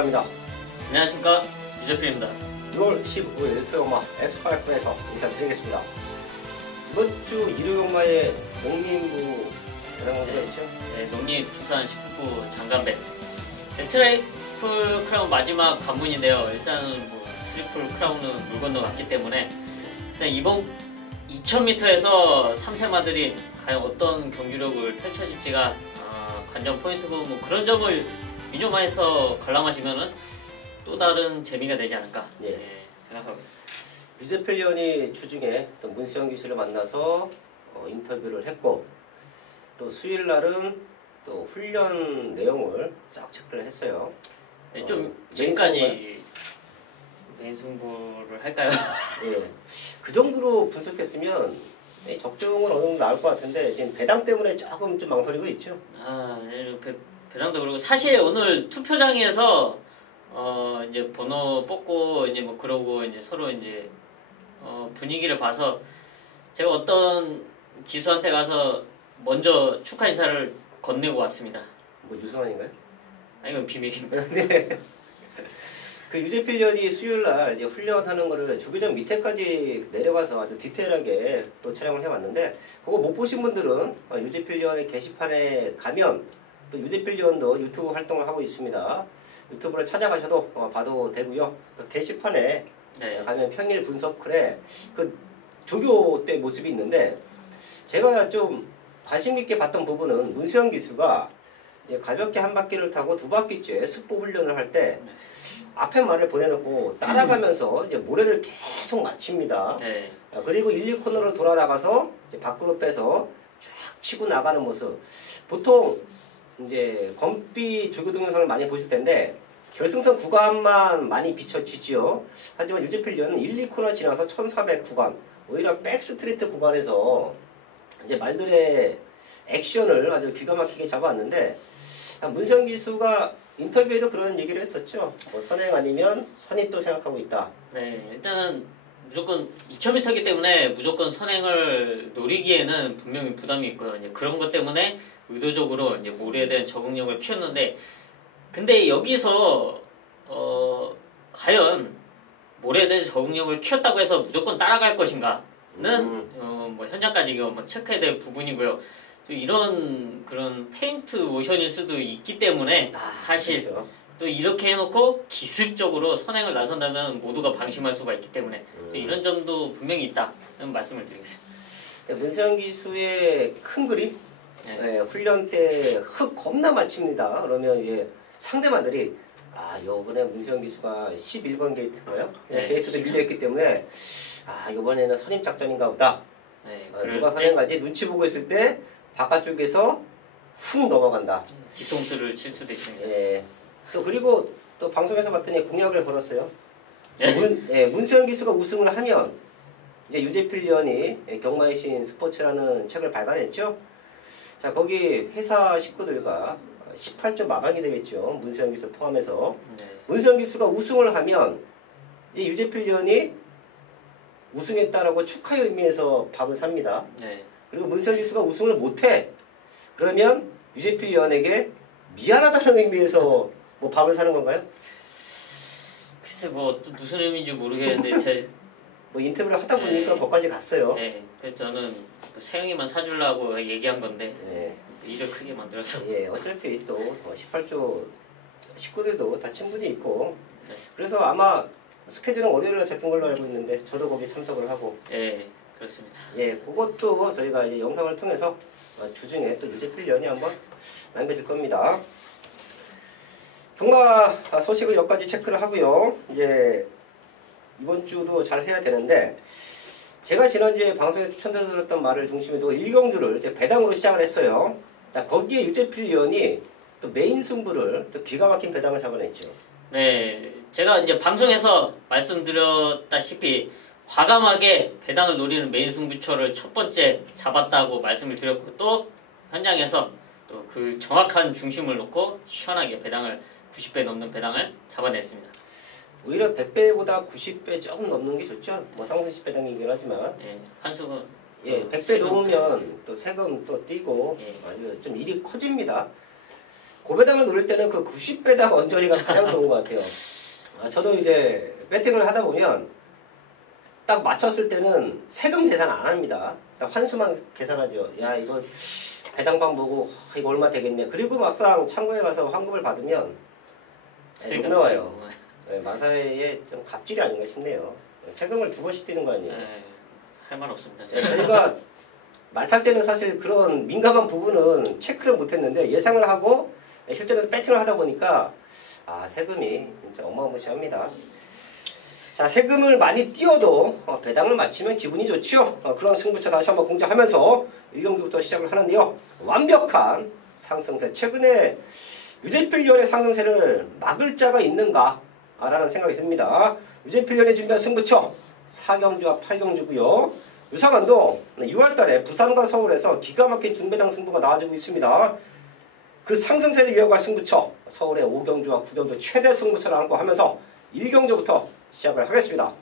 인사합니다. 안녕하십니까, 유재필입니다. 6월 15일 토요마 엑스파이프에서 인사드리겠습니다. 이번 주 일요일마에 농림부 배당공부가 있죠? 네, 농림축산식품부 장관배 트리플 크라운 마지막 관문인데요. 일단은 트리플 크라운은 물 건너갔기 때문에 일단 이번 2000m에서 3세마들이 과연 어떤 경주력을 펼쳐질지가 관전 포인트고, 그런 점을 민요마에서 관람하시면은 또 다른 재미가 되지 않을까 생각하고 있습니다. 유재필 위원이 주중에 또 문수영 기수를 만나서 인터뷰를 했고, 또 수요일 날은 또 훈련 내용을 쫙 체크를 했어요. 네, 좀 지금까지 메인 승부를 할까요? 예, 그 정도로 분석했으면 적정은 어느 정도 나올 것 같은데 지금 배당 때문에 조금 좀 망설이고 있죠. 배당도 그러고, 사실 오늘 투표장에서 이제 번호 뽑고 이제 그러고 이제 서로 이제 분위기를 봐서 제가 어떤 기수한테 가서 먼저 축하 인사를 건네고 왔습니다. 뭐 유승환인가요? 아니, 이건 비밀입니다. 네. 그 유재필 위원이 수요일 날 이제 훈련하는 거를 조교장 밑에까지 내려가서 아주 디테일하게 또 촬영을 해왔는데, 그거 못 보신 분들은 유재필 위원의 게시판에 가면, 또 유재필 위원도 유튜브 활동을 하고 있습니다. 유튜브를 찾아가셔도 봐도 되고요. 또 게시판에 가면 평일 분석글에 그 조교 때 모습이 있는데, 제가 좀 관심 있게 봤던 부분은 문수영 기수가 이제 가볍게 한 바퀴를 타고 두 바퀴째 습보 훈련을 할 때 앞에 말을 보내놓고 따라가면서 이제 모래를 계속 맞춥니다. 그리고 1, 2코너를 돌아 나가서 이제 밖으로 빼서 쫙 치고 나가는 모습. 보통 이제 검비 조교 동영상을 많이 보실 텐데 결승선 구간만 많이 비춰지지요. 하지만 유재필 위원은 1, 2코너 지나서 1400 구간, 오히려 백스트리트 구간에서 이제 말들의 액션을 아주 기가 막히게 잡아왔는데, 문수영 기수가 인터뷰에도 그런 얘기를 했었죠. 선행 아니면 선입도 생각하고 있다. 네, 일단은 무조건 2000m이기 때문에 무조건 선행을 노리기에는 분명히 부담이 있고요. 이제 그런 것 때문에 의도적으로 이제 모래에 대한 적응력을 키웠는데, 근데 여기서 과연 모래에 대한 적응력을 키웠다고 해서 무조건 따라갈 것인가는 현장까지 체크해야 될 부분이고요. 또 이런 그런 페인트 모션일 수도 있기 때문에 사실 그렇죠. 또 이렇게 해놓고 기습적으로 선행을 나선다면 모두가 방심할 수가 있기 때문에 또 이런 점도 분명히 있다는 말씀을 드리겠습니다. 문수영 기수의 큰 그림, 훈련 때 흙 겁나 맞춥니다. 그러면 이제 상대마들이 요번에 문수영 기수가 11번 게이트인가요? 게이트도 밀려있기 때문에 요번에는 선임 작전인가 보다. 누가 선행할지 눈치 보고 있을 때 바깥쪽에서 훅 넘어간다. 뒤통수를 칠 수도 있습니다. 또 그리고 또 방송에서 봤더니 공약을 걸었어요. 문수영 기수가 우승을 하면 이제 유재필 위원이 경마의 신 스포츠라는 책을 발간했죠. 자, 거기 회사 식구들과 18조 마방이 되겠죠. 문수영 기수 포함해서. 문수영 기수가 우승을 하면 이제 유재필 위원이 우승했다라고 축하의 의미에서 밥을 삽니다. 그리고 문수영 기수가 우승을 못해. 그러면 유재필 위원에게 미안하다는 의미에서 밥을 사는 건가요? 글쎄 또 무슨 의미인지 모르겠는데 인터뷰를 하다 보니까 거기까지 갔어요. 그래서 저는 세영이만 사주려고 얘기한 건데 일을 크게 만들어서. 어차피 또 18조 식구들도 다 친분이 있고 그래서 아마 스케줄은 월요일날 잡힌 걸로 알고 있는데 저도 거기 참석을 하고. 그렇습니다. 그것도 저희가 이제 영상을 통해서 주중에 또 유재필 위원이 한번 남겨줄 겁니다. 경마 소식을 여기까지 체크를 하고요. 이제 이번 주도 잘 해야 되는데, 제가 지난주에 방송에 추천드렸던 말을 중심에 두고 1경주를 이제 배당으로 시작을 했어요. 자, 거기에 유재필 위원이 또 메인 승부를 또 기가 막힌 배당을 잡아냈죠. 제가 이제 방송에서 말씀드렸다시피 과감하게 배당을 노리는 메인 승부처를 첫 번째 잡았다고 말씀을 드렸고, 또 현장에서 또 그 정확한 중심을 놓고 시원하게 배당을 90배 넘는 배당을 잡아냈습니다. 오히려 100배보다 90배 조금 넘는 게 좋죠. 상승시 배당이긴 하지만. 한수는 100배 넘으면 또 세금 또 띄고 아주 좀 일이 커집니다. 고배당을 노릴 때는 그 90배당 언저리가 가장 좋은 것 같아요. 저도 이제 배팅을 하다 보면 딱 맞췄을 때는 세금 계산 안 합니다. 딱 환수만 계산하죠. 야 이거 배당방 보고 이거 얼마 되겠네. 그리고 막상 창고에 가서 환급을 받으면 못 나와요. 네, 마사회의 좀 갑질이 아닌가 싶네요. 세금을 2번씩 떼는 거 아니에요. 할 말 없습니다. 네, 저희가 말 탈 때는 사실 그런 민감한 부분은 체크를 못했는데 예상을 하고 실제로 배팅을 하다 보니까 세금이 진짜 어마무시합니다. 자, 세금을 많이 띄워도 배당을 맞추면 기분이 좋죠. 그런 승부처 다시 한번 공략하면서 1경기부터 시작을 하는데요. 완벽한 상승세. 최근에 유재필련의 상승세를 막을 자가 있는가? 라는 생각이 듭니다. 유재필련이 준비한 승부처 4경주와 8경주고요. 유상한도 6월달에 부산과 서울에서 기가 막힌 중배당 승부가 나와주고 있습니다. 그 상승세를 이어갈 승부처 서울의 5경주와 9경주 최대 승부처를 안고 하면서 1경주부터 시작을 하겠습니다.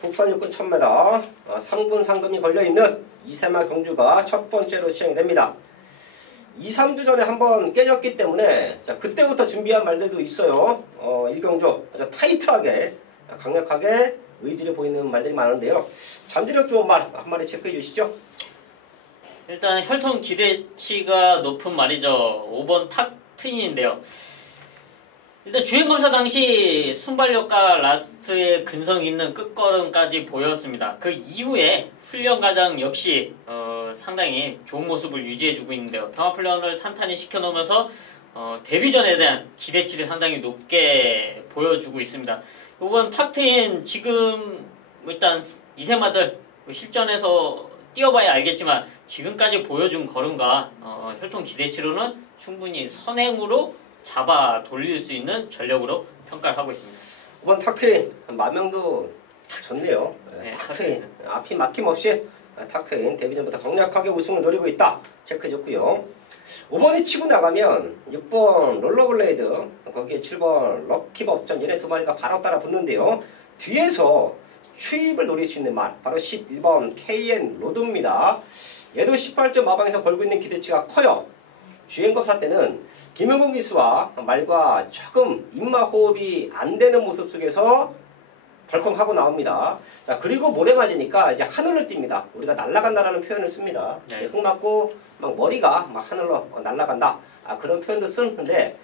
국산 육군 1000m 상분 상금이 걸려있는 이세마 경주가 첫 번째로 시행이 됩니다. 2, 3주 전에 한번 깨졌기 때문에 자, 그때부터 준비한 말들도 있어요. 1경주 아주 타이트하게 강력하게 의지를 보이는 말들이 많은데요. 잠재력 좋은 말 한 마리 체크해 주시죠. 일단 혈통 기대치가 높은 말이죠. 5번 탁트인인데요. 일단 주행검사 당시 순발력과 라스트의 근성 있는 끝걸음까지 보였습니다. 그 이후에 훈련 과정 역시 상당히 좋은 모습을 유지해주고 있는데요. 병합훈련을 탄탄히 시켜놓으면서 데뷔전에 대한 기대치를 상당히 높게 보여주고 있습니다. 이번 탁트인 지금 일단 이세마들 실전에서 뛰어봐야 알겠지만 지금까지 보여준 걸음과 혈통 기대치로는 충분히 선행으로 잡아 돌릴 수 있는 전력으로 평가를 하고 있습니다. 이번 탁트인 마명도 좋네요. 네, 탁트인 앞이 막힘없이 탁트인 데뷔전부터 강력하게 우승을 노리고 있다. 체크해줬고요. 5번이 치고 나가면 6번 롤러블레이드 거기에 7번 럭키법전 얘네 두 마리가 바로 따라 붙는데요. 뒤에서 추입을 노릴 수 있는 말 바로 11번 KN 로드입니다. 얘도 18점 마방에서 걸고 있는 기대치가 커요. 주행검사 때는 김영곤 기수와 말과 조금 입맛호흡이 안 되는 모습 속에서 덜컹 하고 나옵니다. 자, 그리고 모래 맞으니까 이제 하늘로 뜁니다. 우리가 날아간다라는 표현을 씁니다. 네. 흙 맞고 막 머리가 막 하늘로 날아간다. 그런 표현도 쓰는데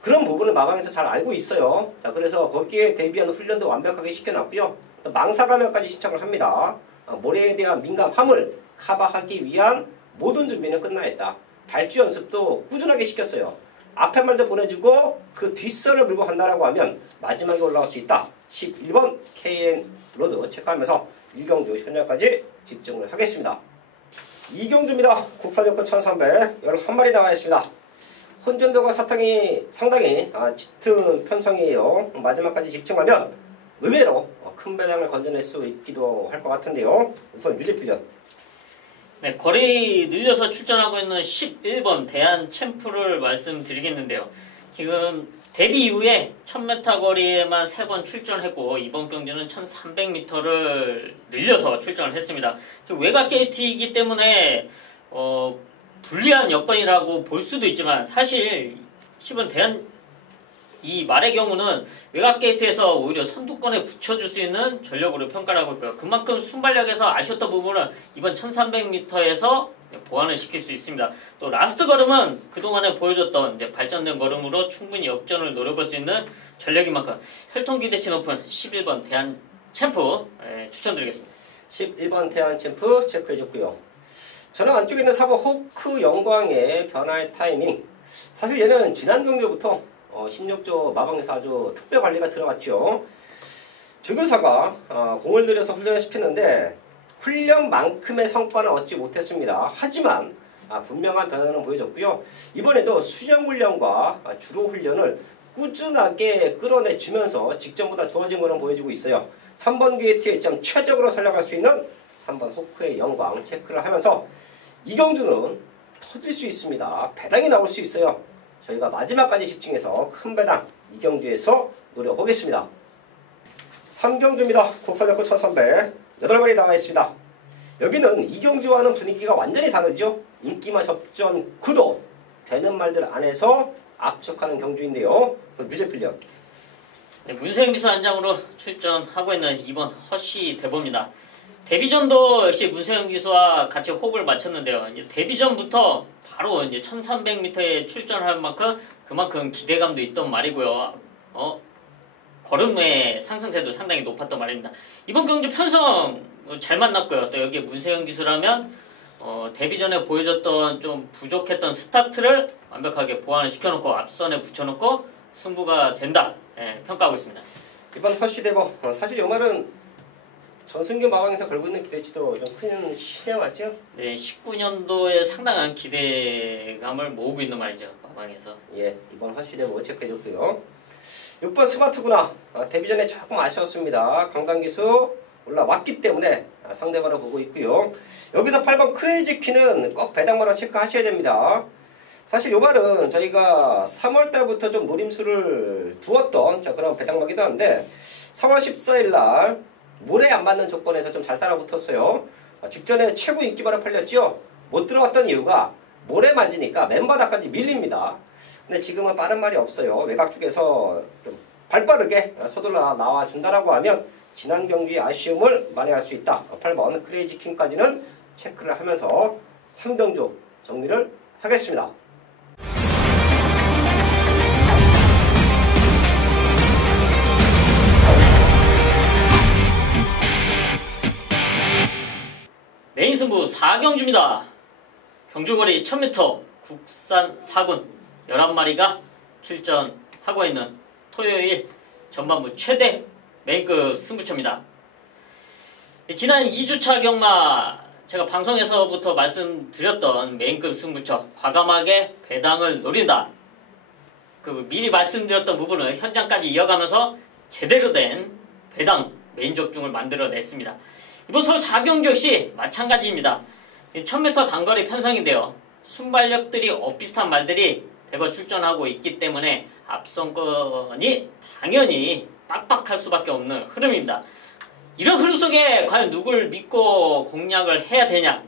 그런 부분을 마방에서 잘 알고 있어요. 자, 그래서 거기에 대비하는 훈련도 완벽하게 시켜놨고요. 또 망사감염까지 신청을 합니다. 모래에 대한 민감함을 커버하기 위한 모든 준비는 끝나 있다. 발주 연습도 꾸준하게 시켰어요. 앞에 말도 보내주고 그 뒷선을 물고 간다라고 하면 마지막에 올라갈 수 있다. 11번 KN 로드 체크하면서 1경주 현장까지 집중을 하겠습니다. 2경주입니다. 국산여권 1300 11마리 나와 있습니다. 혼전도가 상당히 짙은 편성이에요. 마지막까지 집중하면 의외로 큰 배당을 건져낼 수 있기도 할 것 같은데요. 우선 유재필련. 네, 거리 늘려서 출전하고 있는 11번 대한 챔프를 말씀드리겠는데요. 지금 데뷔 이후에 1000m 거리에만 3번 출전했고 이번 경기는 1300m를 늘려서 출전을 했습니다. 지금 외곽 게이트이기 때문에 불리한 여건이라고 볼 수도 있지만 사실 10번 대한 이 말의 경우는 외곽 게이트에서 오히려 선두권에 붙여줄 수 있는 전력으로 평가를 하고 있고요. 그만큼 순발력에서 아쉬웠던 부분을 이번 1300m에서 보완을 시킬 수 있습니다. 또 라스트 걸음은 그동안에 보여줬던 이제 발전된 걸음으로 충분히 역전을 노려볼 수 있는 전력인 만큼 혈통 기대치 높은 11번 대한 챔프 추천드리겠습니다. 11번 대한 챔프 체크해줬고요. 저는 안쪽에 있는 4번 호크 영광의 변화의 타이밍. 사실 얘는 지난 경기부터 16조 마방에서 아주 특별 관리가 들어갔죠. 조교사가 공을 들여서 훈련을 시켰는데 훈련만큼의 성과는 얻지 못했습니다. 하지만 분명한 변화는 보여줬고요. 이번에도 수영 훈련과 주로 훈련을 꾸준하게 끌어내주면서 직전보다 좋아진 것을 보여주고 있어요. 3번 게이트의 점 최적으로 살려갈 수 있는 3번 호크의 영광 체크를 하면서 이경주는 터질 수 있습니다. 배당이 나올 수 있어요. 저희가 마지막까지 집중해서 큰 배당 이경주에서 노려보겠습니다. 3경주입니다. 국산적고 1300 8마리 나와 있습니다. 여기는 이경주와는 분위기가 완전히 다르죠. 인기만 접전 구도 되는 말들 안에서 압축하는 경주인데요. 유제필련 네, 문세영 기수 안장으로 출전하고 있는 이번 허쉬 대보입니다. 데뷔전도 역시 문세영 기수와 같이 호흡을 맞췄는데요. 이제 데뷔전부터 바로 이제 1300m에 출전할 만큼 그만큼 기대감도 있던 말이고요. 걸음의 상승세도 상당히 높았던 말입니다. 이번 경주 편성 잘 만났고요. 또 여기에 문세영 기수라면 데뷔전에 보여줬던 좀 부족했던 스타트를 완벽하게 보완을 시켜놓고 앞선에 붙여놓고 승부가 된다. 평가하고 있습니다. 이번 허쉬 대보 사실 이 말은 전승규 마방에서 걸고 있는 기대치도 좀 큰 신의 맞죠? 네, 19년도에 상당한 기대감을 모으고 있는 말이죠. 마방에서. 예, 이번 허쉬 대보 체크해줬고요. 6번 스마트구나. 데뷔전에 조금 아쉬웠습니다. 강당기수 올라왔기 때문에 상대방을 보고 있고요. 여기서 8번 크레이지 퀸은 꼭 배당마다 체크하셔야 됩니다. 사실 요 말은 저희가 3월달부터 좀 노림수를 두었던 그런 배당마기도 한데 3월 14일 날 모래 안 맞는 조건에서 좀 잘 따라붙었어요. 직전에 최고 인기바로 팔렸죠. 못 들어왔던 이유가 모래 만지니까 맨바닥까지 밀립니다. 근데 지금은 빠른 말이 없어요. 외곽 쪽에서 좀 발빠르게 서둘러 나와준다라고 하면 지난 경기의 아쉬움을 만회할 수 있다. 8번 크레이지 킹까지는 체크를 하면서 3경주 정리를 하겠습니다. 메인 승부 4경주입니다. 경주거리 1000m 국산 4군 11마리가 출전하고 있는 토요일 전반부 최대 메인급 승부처입니다. 지난 2주차 경마 제가 방송에서부터 말씀드렸던 메인급 승부처 과감하게 배당을 노린다. 미리 말씀드렸던 부분을 현장까지 이어가면서 제대로 된 배당 메인 적중을 만들어냈습니다. 이번 서울 4경주 역시 마찬가지입니다. 1000m 단거리 편성인데요. 순발력들이 엇비슷한 말들이 대거 출전하고 있기 때문에 앞선권이 당연히 빡빡할 수밖에 없는 흐름입니다. 이런 흐름 속에 과연 누굴 믿고 공략을 해야 되냐?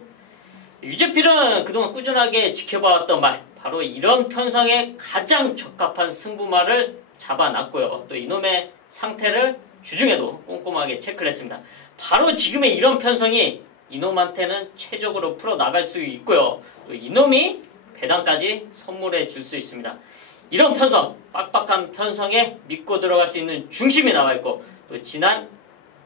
유재필은 그동안 꾸준하게 지켜봐왔던 말, 바로 이런 편성에 가장 적합한 승부말을 잡아놨고요. 또 이놈의 상태를 주중에도 꼼꼼하게 체크를 했습니다. 바로 지금의 이런 편성이 이놈한테는 최적으로 풀어나갈 수 있고요. 또 이놈이 배당까지 선물해 줄 수 있습니다. 이런 편성, 빡빡한 편성에 믿고 들어갈 수 있는 중심이 나와 있고 또 지난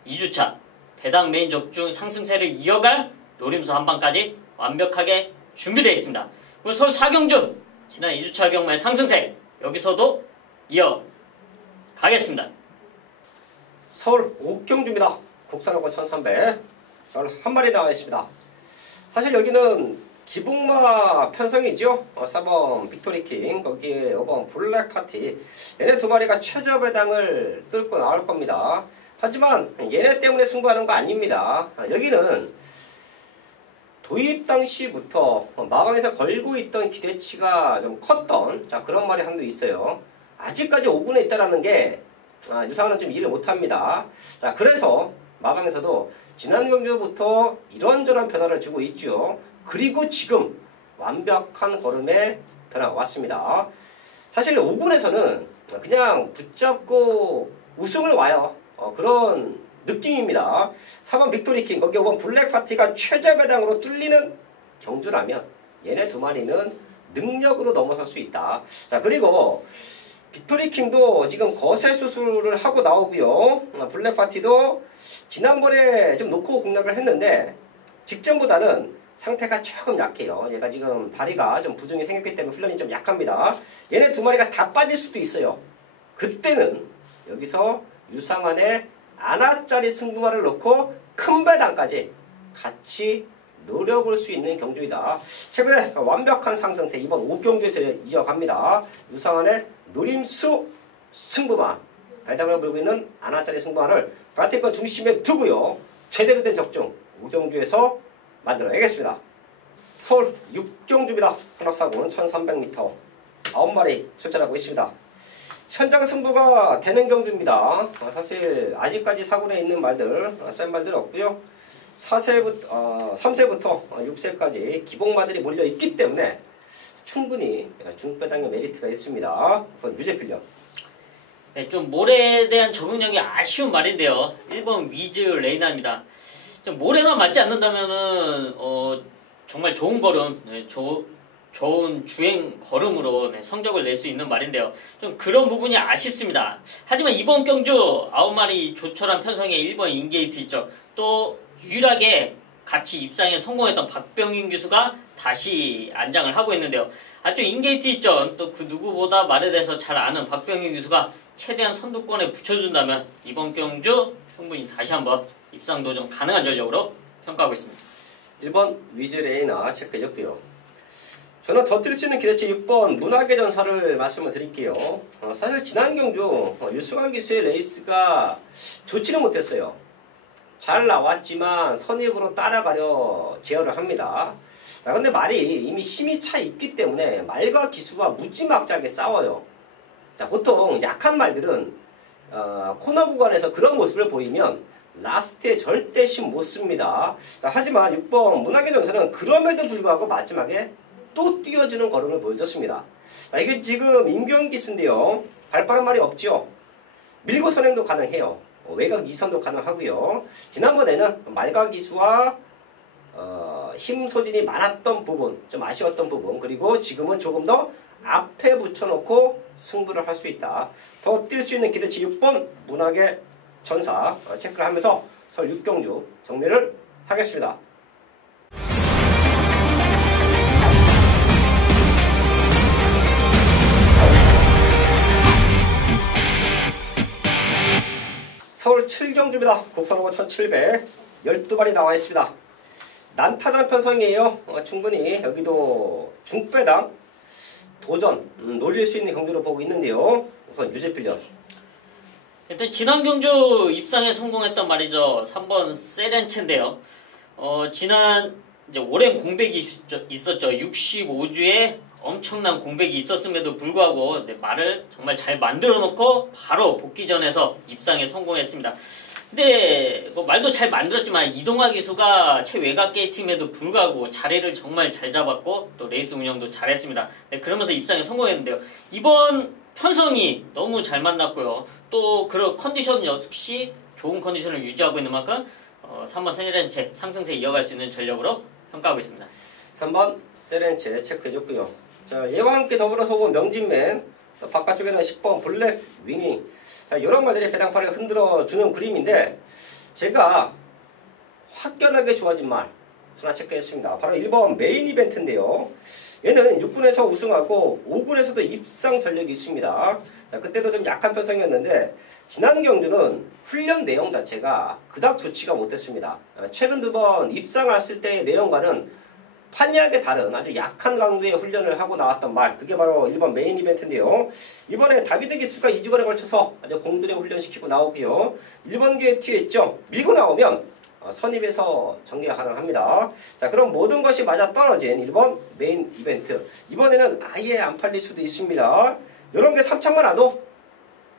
2주차 배당 메인 적중 상승세를 이어갈 노림수 한방까지 완벽하게 준비되어 있습니다. 서울 4경주 지난 2주차 경마의 상승세 여기서도 이어가겠습니다. 서울 5경주입니다. 국산호권 1300 한 마리 나와 있습니다. 사실 여기는 기복마 편성이죠. 4번 빅토리킹, 거기에 5번 블랙파티, 얘네 두 마리가 최저 배당을 뚫고 나올 겁니다. 하지만 얘네 때문에 승부하는 거 아닙니다. 여기는 도입 당시부터 마방에서 걸고 있던 기대치가 좀 컸던 그런 말이 한두 있어요. 아직까지 5군에 있다라는 게 유상은 좀 이해를 못합니다. 그래서 마방에서도 지난 경주부터 이런저런 변화를 주고 있죠. 그리고 지금 완벽한 걸음의 변화가 왔습니다. 사실 5군에서는 그냥 붙잡고 우승을 와요. 그런 느낌입니다. 4번 빅토리킹, 거기 5번 블랙파티가 최저 배당으로 뚫리는 경주라면 얘네 두 마리는 능력으로 넘어설 수 있다. 그리고 빅토리킹도 지금 거세 수술을 하고 나오고요. 블랙파티도 지난번에 좀 놓고 공략을 했는데 직전보다는 상태가 조금 약해요. 얘가 지금 다리가 좀 부종이 생겼기 때문에 훈련이 좀 약합니다. 얘네 두 마리가 다 빠질 수도 있어요. 그때는 여기서 유상환의 아나짜리 승부마를 놓고 큰 배당까지 같이 노려볼 수 있는 경주이다. 최근에 완벽한 상승세 이번 5경주에서 이어갑니다. 유상환의 노림수 승부마 배당을 물고 있는 아나짜리 승부안을 라테권 중심에 두고요. 제대로 된 적중 우경주에서 만들어내겠습니다. 서울 육경주입니다. 혼합사고는 1300m 9마리 출전하고 있습니다. 현장 승부가 되는 경주입니다. 사실 아직까지 사고에 있는 말들 센 말들 없고요. 3세부터 6세까지 기복마들이 몰려있기 때문에 충분히 중배당의 메리트가 있습니다. 우선 유제필련. 네, 좀 모래에 대한 적응력이 아쉬운 말인데요. 1번 위즈 레이나입니다. 좀 모래만 맞지 않는다면은 정말 좋은 걸음, 네, 좋은 주행 걸음으로 네, 성적을 낼 수 있는 말인데요. 좀 그런 부분이 아쉽습니다. 하지만 이번 경주 9마리 조촐한 편성의 1번 인게이트 있죠. 또 유일하게 같이 입상에 성공했던 박병인 기수가 다시 안장을 하고 있는데요. 아주 인게이트 있죠. 또 그 누구보다 말에 대해서 잘 아는 박병인 기수가 최대한 선두권에 붙여준다면 이번 경주 충분히 다시 한번 입상 도전 가능한 전력으로 평가하고 있습니다. 1번 위즈레이나 체크해줬고요. 저는 더 뛸 수 있는 기대치 6번 문학의 전사를 말씀을 드릴게요. 사실 지난 경주 유승환 기수의 레이스가 좋지는 못했어요. 잘 나왔지만 선입으로 따라가려 제어를 합니다. 자, 근데 말이 이미 힘이 차 있기 때문에 말과 기수와 무지막지하게 싸워요. 자, 보통 약한 말들은 코너 구간에서 그런 모습을 보이면 라스트에 절대 힘 못 씁니다. 자, 하지만 6번 문학의 전사는 그럼에도 불구하고 마지막에 또 뛰어주는 걸음을 보여줬습니다. 자, 이게 지금 임경 기수인데요. 발빠른 말이 없죠. 밀고 선행도 가능해요. 외곽 2선도 가능하고요. 지난번에는 말과 기수와 힘 소진이 많았던 부분, 좀 아쉬웠던 부분, 그리고 지금은 조금 더 앞에 붙여놓고 승부를 할 수 있다. 더 뛸 수 있는 기대치 6번 문학의 전사 체크를 하면서 서울 육경주 정리를 하겠습니다. 서울 7경주입니다. 국선호가 1700 12발이 나와 있습니다. 난타전 편성이에요. 충분히 여기도 중배당 도전 노릴 수 있는 경주로 보고 있는데요. 우선 유제필련. 일단 지난 경주 입상에 성공했던 말이죠. 3번 세렌체인데요. 지난 이제 오랜 공백이 있었죠. 65주에 엄청난 공백이 있었음에도 불구하고 말을 정말 잘 만들어 놓고 바로 복귀전에서 입상에 성공했습니다. 근데 뭐 말도 잘 만들었지만 이동화 기수가 최외곽계 팀에도 불구하고 자리를 정말 잘 잡았고 또 레이스 운영도 잘했습니다. 네, 그러면서 입상에 성공했는데요. 이번 편성이 너무 잘 만났고요. 또 그런 컨디션 역시 좋은 컨디션을 유지하고 있는 만큼 3번 세렌체 상승세 이어갈 수 있는 전력으로 평가하고 있습니다. 3번 세렌체 체크해줬고요. 자, 얘와 함께 더불어서 본 명진맨, 또 바깥쪽에는 10번 블랙 위닝. 자, 이런 말들이 배당파를 흔들어주는 그림인데 제가 확연하게 좋아진 말 하나 체크했습니다. 바로 1번 메인 이벤트인데요. 얘는 6군에서 우승하고 5군에서도 입상 전력이 있습니다. 자, 그때도 좀 약한 편성이었는데 지난 경주는 훈련 내용 자체가 그닥 좋지가 못했습니다. 최근 2번 입상했을 때의 내용과는 판이하게 다른 아주 약한 강도의 훈련을 하고 나왔던 말, 그게 바로 1번 메인 이벤트인데요. 이번에 다비드 기수가 2주간에 걸쳐서 아주 공들여 훈련시키고 나오고요. 1번기에 튀어있죠. 밀고 나오면 선입에서 전개가 가능합니다. 자, 그럼 모든 것이 맞아떨어진 1번 메인 이벤트. 이번에는 아예 안 팔릴 수도 있습니다. 이런 게 3창만 와도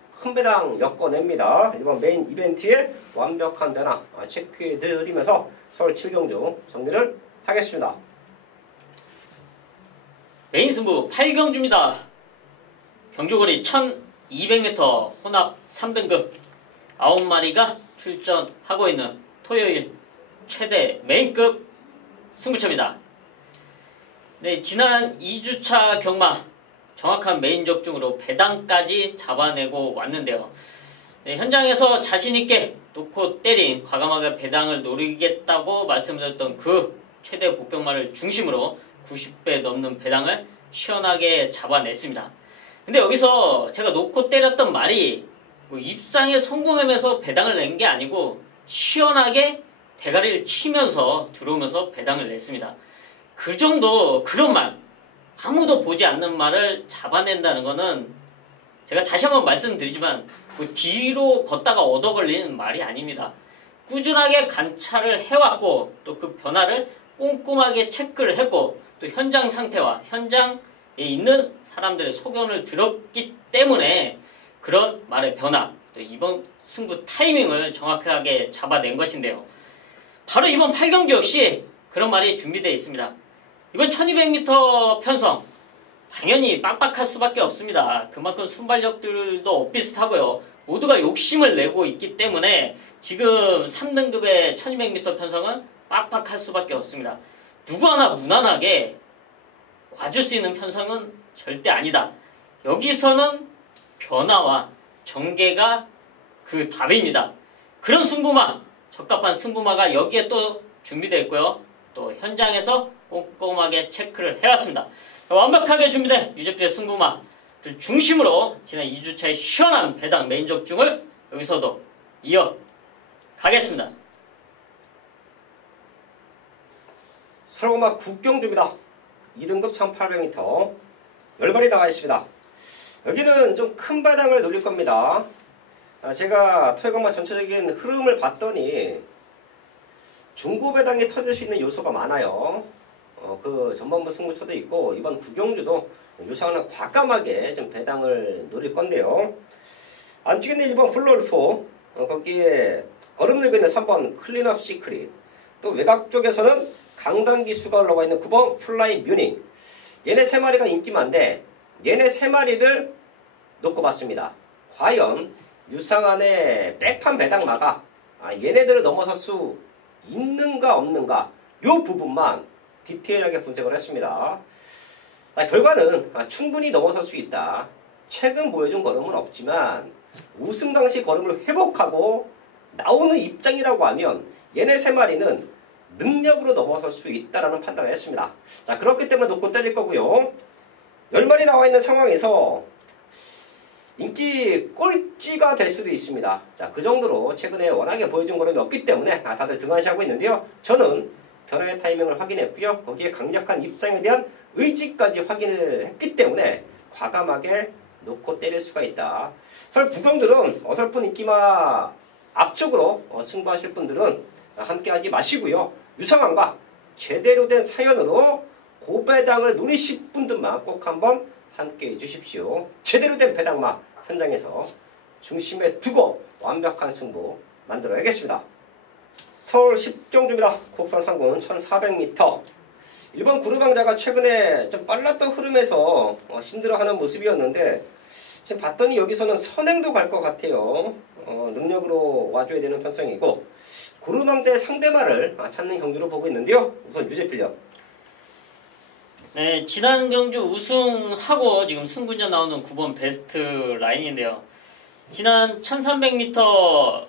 큰 배당 엮어냅니다. 1번 메인 이벤트의 완벽한 변화 체크해드리면서 서울 7경주 정리를 하겠습니다. 메인 승부 8경주입니다. 경주거리 1200m 혼합 3등급 9마리가 출전하고 있는 토요일 최대 메인급 승부처입니다. 네, 지난 2주차 경마 정확한 메인 적중으로 배당까지 잡아내고 왔는데요. 네, 현장에서 자신있게 놓고 때린 과감하게 배당을 노리겠다고 말씀드렸던 그 최대 복병마를 중심으로 90배 넘는 배당을 시원하게 잡아냈습니다. 근데 여기서 제가 놓고 때렸던 말이 뭐 입상에 성공하면서 배당을 낸 게 아니고 시원하게 대가리를 치면서 들어오면서 배당을 냈습니다. 그 정도 그런 말, 아무도 보지 않는 말을 잡아낸다는 거는 제가 다시 한번 말씀드리지만 뭐 뒤로 걷다가 얻어 걸리는 말이 아닙니다. 꾸준하게 관찰을 해왔고 또 그 변화를 꼼꼼하게 체크를 했고 또 현장 상태와 현장에 있는 사람들의 소견을 들었기 때문에 그런 말의 변화, 또 이번 승부 타이밍을 정확하게 잡아낸 것인데요. 바로 이번 8경기 역시 그런 말이 준비되어 있습니다. 이번 1200m 편성 당연히 빡빡할 수밖에 없습니다. 그만큼 순발력들도 비슷하고요. 모두가 욕심을 내고 있기 때문에 지금 3등급의 1200m 편성은 빡빡할 수밖에 없습니다. 누구 하나 무난하게 와줄 수 있는 편성은 절대 아니다. 여기서는 변화와 전개가 그 답입니다. 그런 승부마, 적합한 승부마가 여기에 또 준비되어 있고요. 또 현장에서 꼼꼼하게 체크를 해왔습니다. 완벽하게 준비된 유제필의 승부마를 중심으로 지난 2주차의 시원한 배당 메인 적중을 여기서도 이어가겠습니다. 설고마 국경주입니다. 2등급 1800m 10마리 나와 있습니다. 여기는 좀 큰 배당을 노릴 겁니다. 제가 토요강마 전체적인 흐름을 봤더니 중고 배당이 터질 수 있는 요소가 많아요. 그 전반부 승부처도 있고 이번 국영주도 요상하나 과감하게 좀 배당을 노릴 건데요. 안쪽에 있는 1번 플로울포, 거기에 걸음 들고 있는 3번 클린업 시크릿, 또 외곽 쪽에서는 강단기수가 올라와 있는 9번 플라이 뮤닝. 얘네 3마리가 인기만데 얘네 3마리를 놓고 봤습니다. 과연 유상한의 백판 배당마가 얘네들을 넘어설 수 있는가 없는가 요 부분만 디테일하게 분석을 했습니다. 결과는 충분히 넘어설 수 있다. 최근 보여준 걸음은 없지만 우승 당시 걸음을 회복하고 나오는 입장이라고 하면 얘네 3마리는 능력으로 넘어설 수 있다라는 판단을 했습니다. 자, 그렇기 때문에 놓고 때릴 거고요. 10마리 나와 있는 상황에서 인기 꼴찌가 될 수도 있습니다. 자, 그 정도로 최근에 워낙에 보여준 걸음이 없기 때문에 다들 등한시하고 있는데요. 저는 변화의 타이밍을 확인했고요. 거기에 강력한 입상에 대한 의지까지 확인을 했기 때문에 과감하게 놓고 때릴 수가 있다. 구경들은 어설픈 인기마 앞쪽으로 승부하실 분들은 함께하지 마시고요. 유상한과 제대로 된 사연으로 고배당을 노리실 분들만 꼭 한번 함께해 주십시오. 제대로 된 배당마 현장에서 중심에 두고 완벽한 승부 만들어야겠습니다. 서울 10경주입니다. 국산 상군 1400m. 일본 구르방자가 최근에 좀 빨랐던 흐름에서 힘들어하는 모습이었는데 지금 봤더니 여기서는 선행도 갈 것 같아요. 능력으로 와줘야 되는 편성이고 구르방자의 상대마를 찾는 경주로 보고 있는데요. 우선 유제필력. 네, 지난 경주 우승하고 지금 승분전 나오는 9번 베스트 라인인데요. 지난 1300m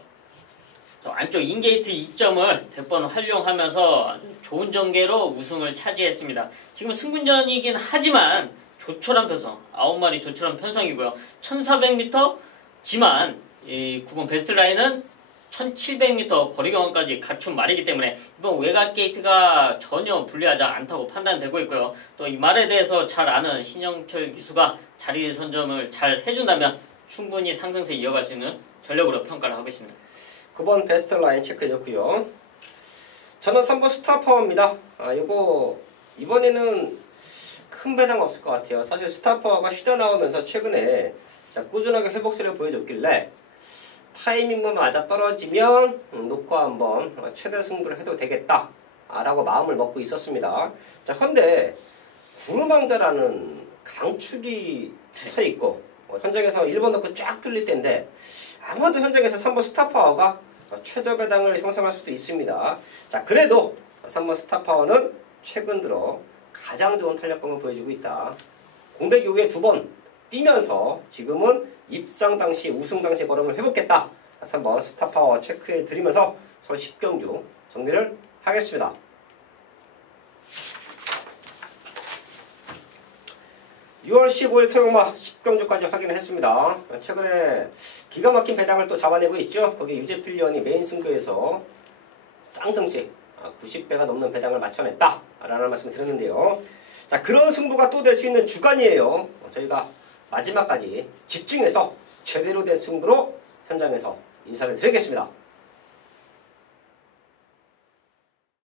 안쪽 인게이트 2점을 100번 활용하면서 아주 좋은 전개로 우승을 차지했습니다. 지금 승분전이긴 하지만 조촐한 편성, 9마리 조촐한 편성이고요. 1400m지만 이 9번 베스트 라인은 1700m 거리 경험까지 갖춘 말이기 때문에 이번 외곽 게이트가 전혀 불리하지 않다고 판단되고 있고요. 또 이 말에 대해서 잘 아는 신영철 기수가 자리 선점을 잘 해준다면 충분히 상승세 이어갈 수 있는 전력으로 평가를 하고 있습니다. 9번 베스트 라인 체크해줬고요. 저는 3번 스타파워입니다. 이거 이번에는 큰 배당 없을 것 같아요. 사실 스타파워가 쉬다 나오면서 최근에 꾸준하게 회복세를 보여줬길래 타이밍만 맞아 떨어지면 놓고 한번 최대 승부를 해도 되겠다 라고 마음을 먹고 있었습니다. 자, 헌데 구르망자라는 강축이 서 있고 현장에서 1번 넣고 쫙 뚫릴 텐데 아무래도 현장에서 3번 스타파워가 최저 배당을 형성할 수도 있습니다. 자, 그래도 3번 스타파워는 최근 들어 가장 좋은 탄력감을 보여주고 있다. 공백 이후에 2번 뛰면서 지금은 입상 당시 우승 당시 걸음을 회복했다. 3번 스타파워 체크해 드리면서 서울 10경주 정리를 하겠습니다. (6월 15일) 토요마 10경주까지 확인을 했습니다. 최근에 기가 막힌 배당을 또 잡아내고 있죠. 거기에 유제필리언이 메인 승부에서 쌍승씩 90배가 넘는 배당을 맞춰냈다 라는 말씀을 드렸는데요. 자, 그런 승부가 또 될 수 있는 주간이에요. 저희가 마지막까지 집중해서 제대로 된 승부로 현장에서 인사를 드리겠습니다.